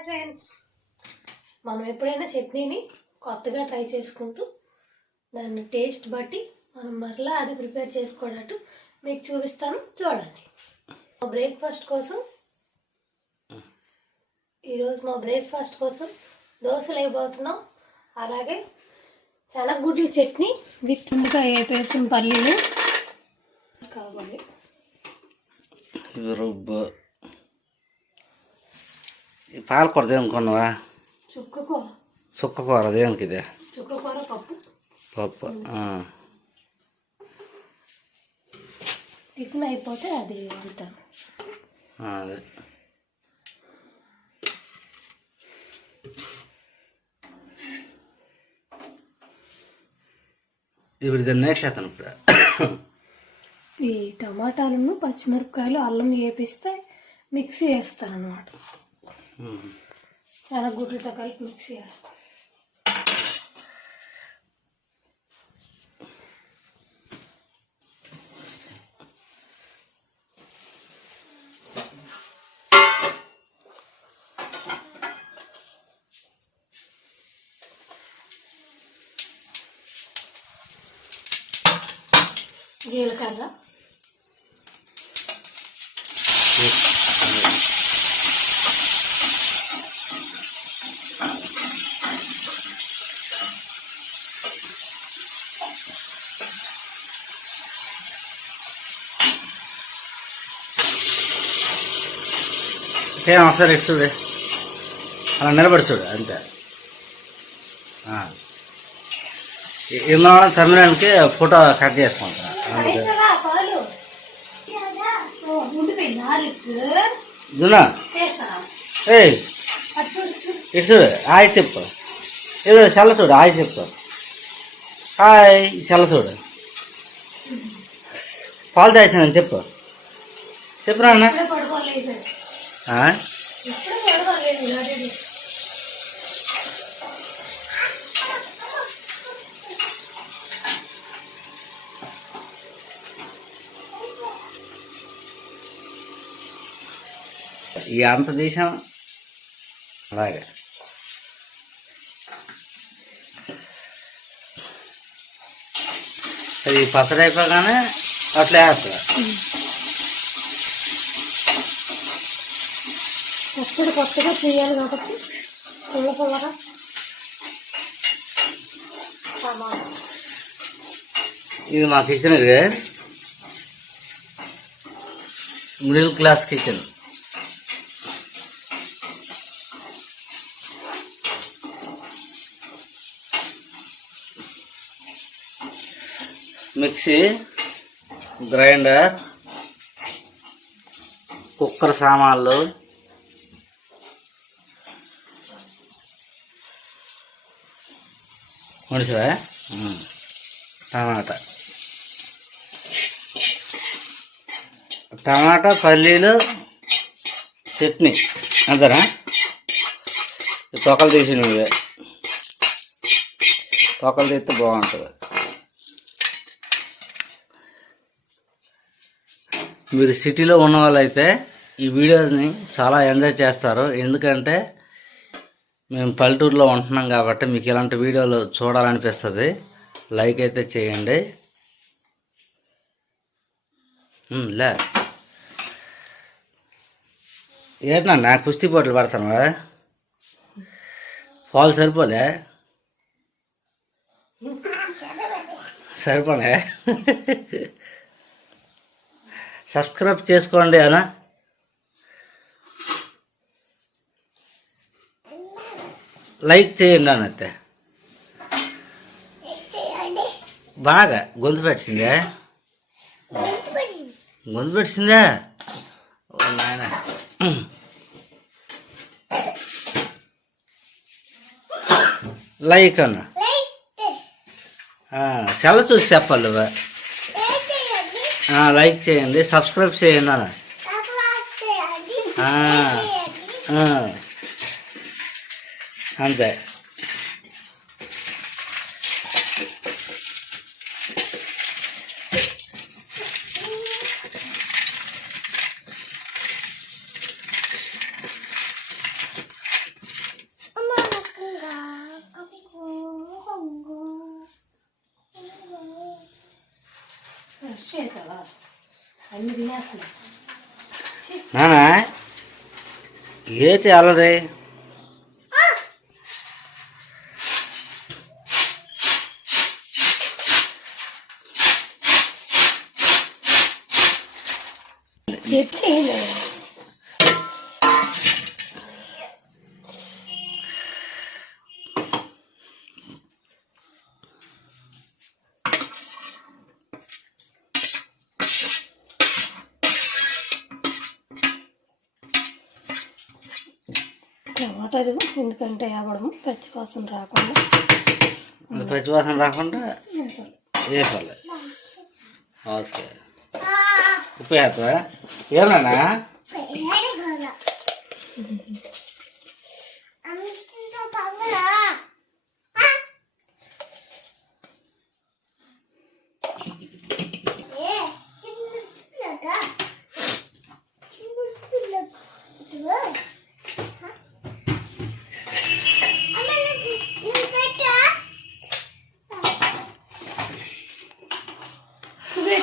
Hi friends, మనం ఎప్పుడైనా చట్నీని కొత్తగా ట్రై చేసుకుంటూ దాని టేస్ట్ బట్టి మనం మరలా అది ప్రిపేర్ చేసుకోవడానికి మీకు చూపిస్తాను, చూడండి. ఈరోజు మా బ్రేక్ఫాస్ట్ కోసం దోశలు వేయబోతున్నాం. అలాగే శనగగుడ్ల చట్నీ విత్ ముందుగా వేసిన పల్లీలు కావాలి. పాలకూర దేనుకున్నావా? చుక్కకూర దేనికి ఇదే? చుక్కకూర పప్పు. టిఫిన్ అయిపోతే అది వెళ్తాను. అదే ఇప్పుడు దాన్ని వేసేస్తాను. ఇప్పుడు ఈ టమాటాలను పచ్చిమిరపకాయలు అల్లం వేపిస్తే మిక్సీ వేస్తాను అన్నమాట. శనగగుడ్లతో కలిపి మిక్సీ వేస్తాను. జీలకర్ర, ఒకసారి చూడు, అలా నిలబడి చూడు అంతే. ఎన్నో తమిళానికి ఫోటో కట్ చేసుకుంటా. జునా ఇటు చూడు, హాయ్ చెప్పు. ఏదో చల్ల చూడు, హాయ్ చెప్పు. హాయ్ చల్ల చూడు. పాలు తాగిసానని చెప్పు. చెప్పురా అన్న. అంత తీసాం అలాగే. అది పచ్చడి అయిపోగానే అట్లా వేస్తా. కొత్తగా చేయాలి కాబట్టి పుల్లగా ఇది మా కిచెన్. ఇది middle class kitchen. Mixie, grinder, cooker సామాన్లు, మనిషివా? టమాటా, పల్లీలు, చట్నీ అంతేనా? తొక్కలు తీసినవి, తొక్కలు తీస్తే బాగుంటుంది. మీరు సిటీలో ఉన్న వాళ్ళైతే ఈ వీడియోని చాలా ఎంజాయ్ చేస్తారు. ఎందుకంటే మేము పల్లెటూరులో ఉంటున్నాం కాబట్టి మీకు ఇలాంటి వీడియోలు చూడాలనిపిస్తుంది. లైక్ అయితే చేయండి. లే ఏంటన్నా నాకు కుస్తీ పోట్లు పడతాను. పాలు సరిపోలే? సరిపోలే. సబ్స్క్రైబ్ చేసుకోండి అనా. లైక్ చేయండి అనంతే. బాగా గొంతు పెట్టిందే. ఓ నాయన. లైక్ అన్న చాలా చూసి చెప్పాలి. లైక్ చేయండి, సబ్స్క్రైబ్ చేయండి అన్న. అంతే. వేసావా? అన్ని తినేస్తున్నా. నానా ఏంటి అల్లరి? చట్నీ టమాటాలు ఎందుకంటే ఆవడము పచ్చివాసన రాకుండా. పచ్చివాసన రాకుండా వేపాలి. ఓకే. ఉప్పు వేస్తా ఏమన్నా?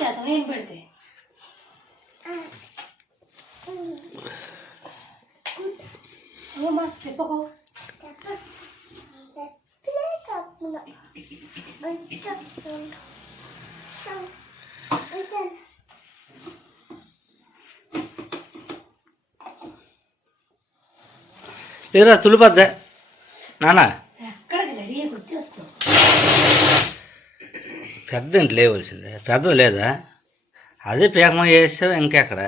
చేద్దాం నేను పెడితే అమ్మా చెప్పకు. లేరా తులిపద్దా నాన్న? ఎక్కడికి రెడీ అయ్యి వచ్చేస్తాం. పెద్ద ఇంటి లేవలసిందే. పెద్ద లేదా? అదే పేకమ చేసావు ఇంకెక్కడ?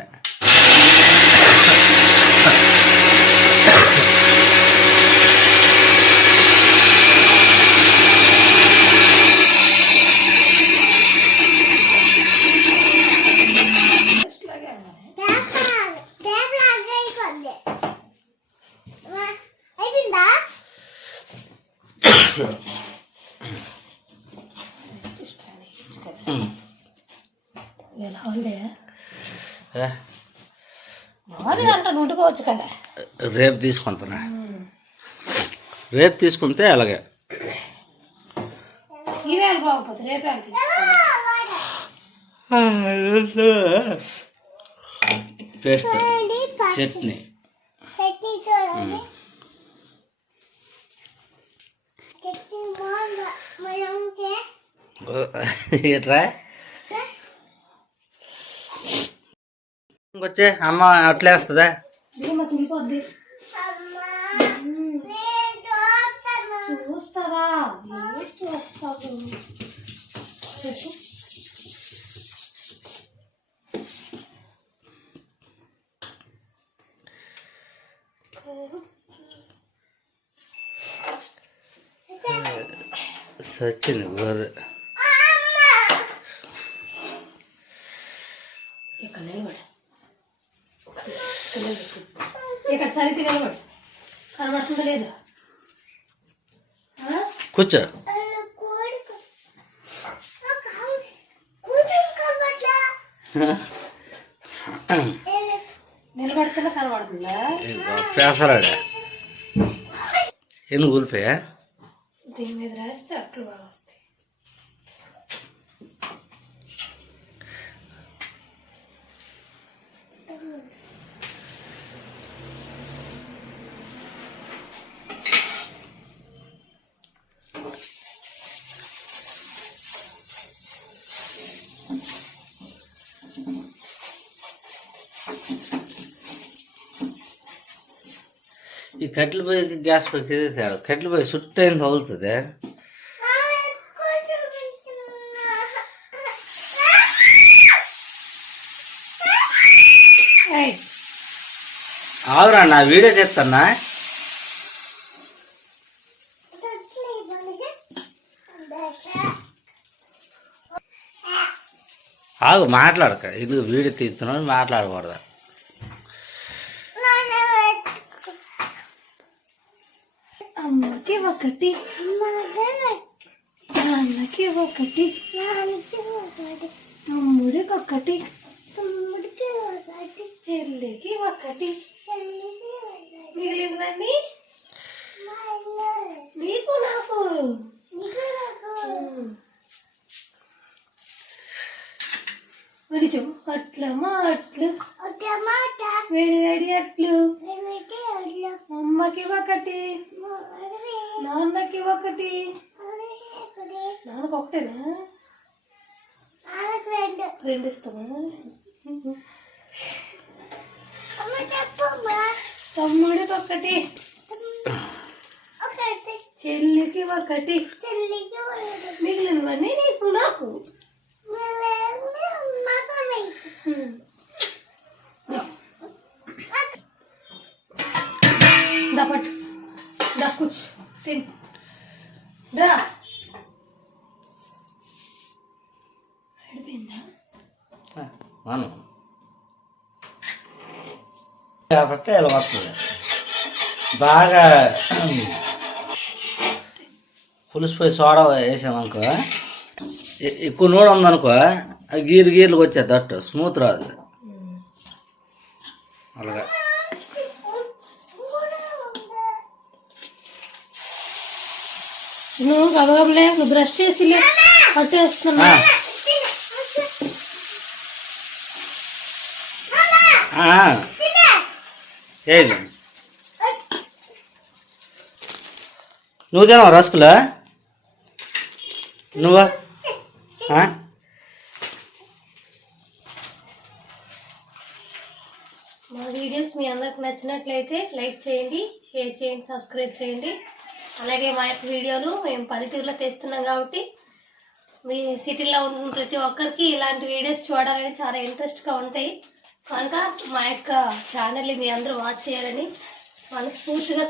అంట ఉండిపోవచ్చు కదా. రేపు తీసుకుంటున్నా. రేపు తీసుకుంటే అలాగే ఇవేళ బాగపోతుంది. రేపే పేస్ట్ చట్నీ ఏట్రా ఇంకొచ్చే అమ్మ అట్లే వస్తుందా? చూస్తావా? చూస్తావు. సచ్చింది గోరు. ఇక్కడ నిలబడు. ఇక్కడ సరికి నిలబడు. కనబడుతుందా లేదా? కూర్చో. నిలబడుతున్నా కనబడుతుందా? పేసరాడా ఎన్ని కూలిపోయా? దీని మీద రాస్తే అట్లు బాగా వస్తాయి. ఈ కట్టెలు పోయి గ్యాస్ పైకి తేడా. కట్టెలు పోయి చుట్టూ ఏం తగులుతుంది. ఆవురా నా వీడియో చేస్తానా? ఆగు మాట్లాడక. ఇది వీడియో తీస్తున్నావు మాట్లాడకూడదా? అమ్మకి ఒకటి, నాన్నకి ఒకటి, తమ్ముడికి ఒకటి, చెల్లికి ఒకటి, మిగిలినవన్నీ నీకు నాకు. అట్లు వేడి వేడి అట్లు అమ్మకి ఒకటి నాన్నకి ఒకటి. నాన్నకి ఒకటేనా? రెండు ఇస్తామా? తమ్ముడికి ఒకటి, చెల్లికి ఒకటి, మిగిలినవన్నీ నీకు నాకు. దపట్ దక్కుచు తిన్ రా. మనం కాబట్టి ఇలా వస్తుంది. బాగా పులిసిపోయి సోడా వేసామనుకో, ఎక్కువ నూనె ఉందనుకో గీరు గీర్లకు వచ్చేది అట్టు స్మూత్ రాదు. అలాగా నువ్వు గబగబలే బ్రష్ చేసి పట్టేస్తున్నా. ఏది నువ్వు తినవా రస్కులా? నువ్వా? మా వీడియోస్ మీ అందరికి నచ్చినట్లయితే లైక్ చేయండి, షేర్ చేయండి, సబ్స్క్రైబ్ చేయండి. అలాగే మా యొక్క వీడియోలు మేము పల్లెటూరులో తెస్తున్నాం కాబట్టి మీ సిటీలో ఉన్న ప్రతి ఒక్కరికి ఇలాంటి వీడియోస్ చూడాలని చాలా ఇంట్రెస్ట్గా ఉంటాయి. కనుక మా యొక్క ఛానల్ని మీ అందరూ వాచ్ చేయాలని మనస్ఫూర్తిగా